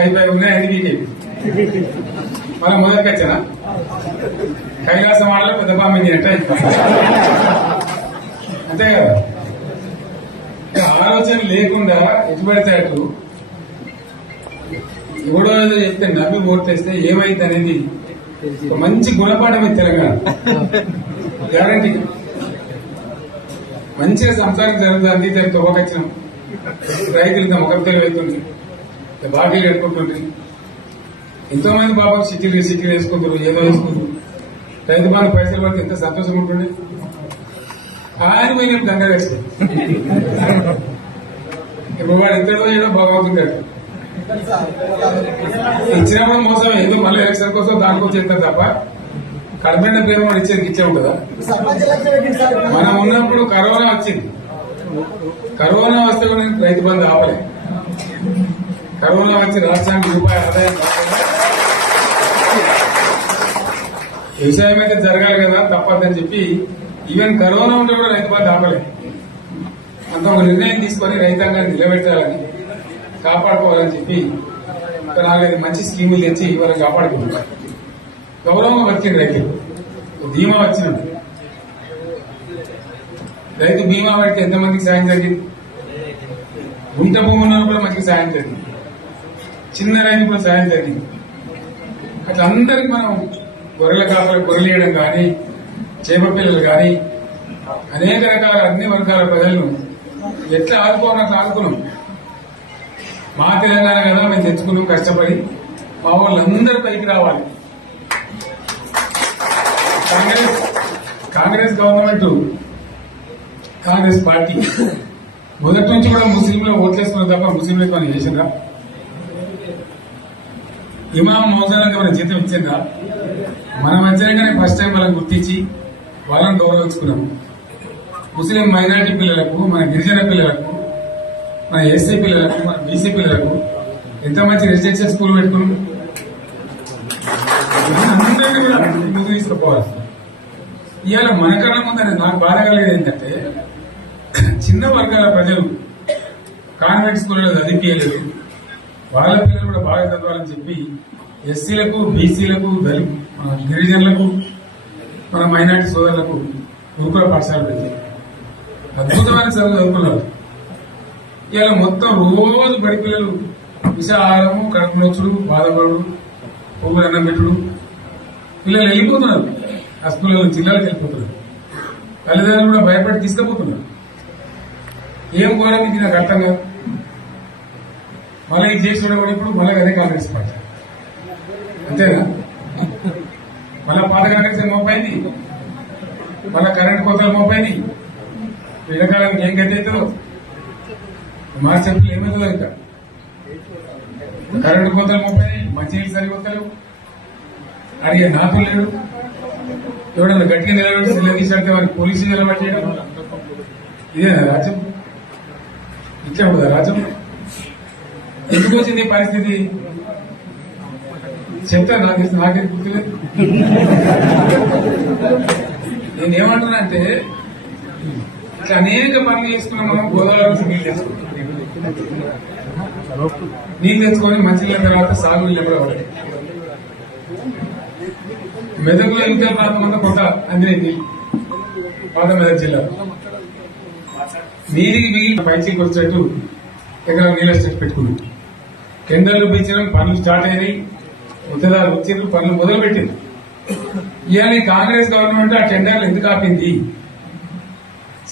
అయిపోయి ఉన్నాయి అది బీకేపీ మళ్ళీ మొదటికి వచ్చానా కైలాసం ఆడలో పెద్ద పామించినట్టు అంతే కదా. ఆలోచన లేకుండా ఎటు పెడితే అటు ఎవడో చెప్తే నవ్వి ఓటేస్తే ఏమైంది అనేది ఒక మంచి గుణపాఠమే తెలంగాణ గ్యారంటీ. మంచిగా సంసారం జరుగుతుంది. దానికి తొవ్వకొచ్చినాం, రైతులు ఇంత ముఖం తెలివైతుంది, బాకీలు కట్టుకుంటుంది. ఎంతో మంది బాబు సిటీలు వేసుకుంటారు, ఏదో వేసుకుంటారు. రైతు బాగా పైసలు పడితే ఎంత సంతోషం ఉంటుంది. ఆయన పోయినట్టు దండ వేస్తాడు. ఇప్పుడు వాడు ఎంతలో ఏదో భగవంతుడు ఇచ్చినప్పుడు మోసం ఏదో మళ్ళీ ఎలక్షన్ కోసం దానికోసం చేస్తారు తప్ప కడపండ పేరు వాడు ఇచ్చే ఉంటుందా. మనం ఉన్నప్పుడు కరోనా వచ్చింది. కరోనా వస్తే కూడా రైతు బంధు ఆపలే. కరోనా వచ్చి రాష్ట్రానికి రూపాయి ఆదాయం వ్యవసాయం అయితే జరగాలి కదా, తప్పదని చెప్పి ఈవెన్ కరోనా ఉంటే కూడా రైతు బంధు ఆపలే. అంత ఒక నిర్ణయం తీసుకొని రైతాంగాన్ని నిలబెట్టాలని, కాపాడుకోవాలని చెప్పి 4-5 మంచి స్కీములు తెచ్చి వాళ్ళని కాపాడుకుంటున్నారు. గౌరవం వచ్చింది రైతులు, బీమా వచ్చినట్టు. రైతు బీమా పడితే ఎంతమందికి సాయం జరిగింది. గుంట భూములను కూడా మంచిగా సాయం జరిగింది. చిన్న రైతు కూడా సాయం జరిగింది. అట్లా అందరికి మనం గొర్రెల కాపలు గొర్రెలేయడం కానీ, చేప పిల్లలు కానీ, అనేక రకాల అన్ని వర్గాల ప్రజలను ఎట్లా ఆదుకున్నాం. మా తెలంగాణ కదా మేము తెచ్చుకున్నాం కష్టపడి. మా వాళ్ళందరూ పైకి రావాలి. కాంగ్రెస్ గవర్నమెంట్, కాంగ్రెస్ పార్టీ మొదటి నుంచి కూడా ముస్లింలు ఓట్లేసుకున్నారు తప్ప ముస్లింలకు మనం చేసిందా? ఇమాం మౌజాలకు మన జీతం ఇచ్చిందా? మనం వచ్చాకనే ఫస్ట్ టైం వాళ్ళని గుర్తించి వాళ్ళని గౌరవించుకున్నాం. ముస్లిం మైనారిటీ పిల్లలకు, మన గిరిజన పిల్లలకు, మన ఎస్సీ పిల్లలకు, మన బీసీ పిల్లలకు ఎంత మంచి రెసిడెన్షియల్ స్కూల్ పెట్టుకున్నాం. అందరినీ కూడా ముందు తీసుకుపోవాలి. ఇవాళ మనకన్నా ముందని నాకు బాధ కలిగేది ఏంటంటే, చిన్న వర్గాల ప్రజలు కాన్వెంట్ స్కూల్లో చదివించలేదు. వాళ్ళ పిల్లలు కూడా బాగా చదవాలని చెప్పి ఎస్సీలకు, బీసీలకు, మన గిరిజనులకు, మన మైనార్టీ సోదరులకు గురుకుల పాఠశాలలు పెట్టారు. అద్భుతమైన చదువు చదువుకున్నారు. ఇవాళ మొత్తం రోజు బడి పిల్లలు విషాహారము, కడుపు నొచ్చుడు, బాధపడు, పువ్వులు అన్నం పెట్టుడు. పిల్లలు వెళ్ళిపోతున్నారు. ఆ స్కూల్లో జిల్లాలకు వెళ్ళిపోతున్నారు. తల్లిదండ్రులు కూడా భయపడి తీసుకుపోతున్నారు. ఏం ఘోరం ఇది నాకు అర్థం కాదు. మళ్ళీ ఇది చేసి కూడా ఇప్పుడు మళ్ళీ అదే కాంగ్రెస్ పార్టీ అంతేనా? మళ్ళా పాత కాంగ్రెస్ మోపైంది, మళ్ళా కరెంట్ కోతలు మోపైంది. ఎండాకాలానికి ఏం గతి అవుతుందో మా చెప్పులు ఏమవుతుందో ఇంకా. కరెంటు కోతలు మోపైంది, మంచినీళ్ళు సరిపోతలేవు, అడిగే నాతో లేడు. ఎవడన్నా గట్టిగా నిలబడి సెల్ల తీసుకెళ్తే వారికి పోలీసులు నిలబట్టేయడం. ఇదే రాజ్యం. ఇట్లా ఉండదా రాజ్యం? ఎందుకు వచ్చింది ఈ పరిస్థితి చెప్తా. నాకే గుర్తులేదు. నేనేమంటున్నా అంటే, ఇట్లా అనేక పనులు చేసుకున్నాం. మనం గోదావరి నీళ్ళు తెచ్చుకుంటాం. నీళ్ళు తెచ్చుకొని మంచినీళ్ళ తర్వాత సాగు నీళ్ళు కూడా పడాలి. మెదకులో ఇంకా ప్రాంతం అంతా కొత్త అందినాయి నీళ్ళు. పాత మెదక్ జిల్లా నీటికి మిగిలిన పైచీకి వచ్చేట్టు ఎకరా నీళ్ళ స్టెట్ పెట్టుకున్నాం. టెండర్లు పిలిచిన పనులు స్టార్ట్ అయినాయి. ఉత్తరాలు వచ్చిండ్రు, పనులు మొదలు పెట్టింది. ఇవాళ కాంగ్రెస్ గవర్నమెంట్ ఆ టెండర్లు ఎందుకు ఆపింది?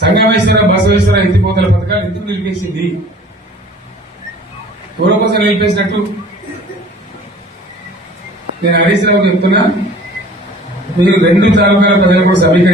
సంగమేశ్వర, బసవేశ్వర ఎత్తిపోతల పథకాలు ఎందుకు నిలిపేసింది? పూర్వ కోసం నిలిపేసినట్టు నేను హరీష్ రావు చెప్తున్నా. మీరు 2 తాలూకాల ప్రజలు కూడా సమీకరించి